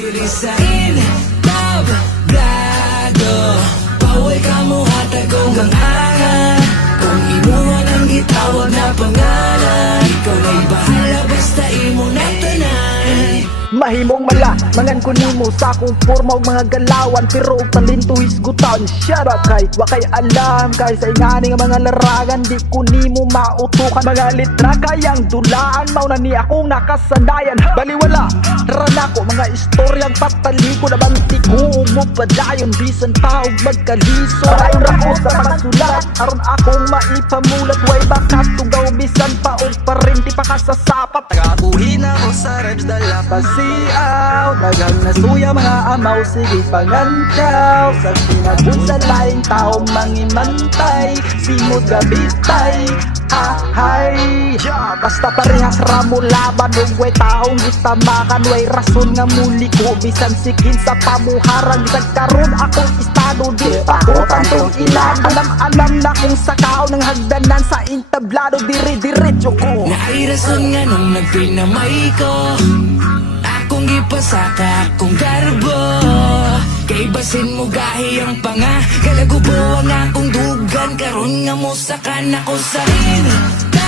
Diri sa entablado, bawal ka mo hatagong ang angan. Kung imuha ng gitawag na pangalan, ikaw na'y bahala basta imo na tanan. Mahimong mala, mangan ko nimo sa akong forma og mga galawan, pero og talento hisgutan. Shut up kay wa kay alam, kay sa ingani nga mga larangan di ko nimo mautukan. Mga litra kayang dulaan, mao na ni akong nakasanayan. Baliwala ra ko mga istoryang pataliko, nabanti ko ug mo padayon bisan pa og magkaliso. Ayon ra ko sa pagsulat aron akong maipamulat, way bakat tugaw bisan pa og parinti pa kasasapat. Tagabuhi na ko sa rhymes dala pasiaw, dagang nasuya mga amaw, sige pangantaw. Sa sinabun sa laing tao mangimantay, simod gabitay, ahay. Basta parehas ramo laban, ug way taong gitamakan, way rason nga muli ko bisan sikin sa pamuharang. Bisag karon akong estado di ako tantong ilan, alam na kung sakaw ng hagdanan sa entablado, diri-diretso ko. Naay rason nga nung nagpinamay ko, akong gipasaka akong garbo. Kay basin mo gahi ang panga, kalagubo ang akong dugan, karon nga mo sakan ako sa entablado.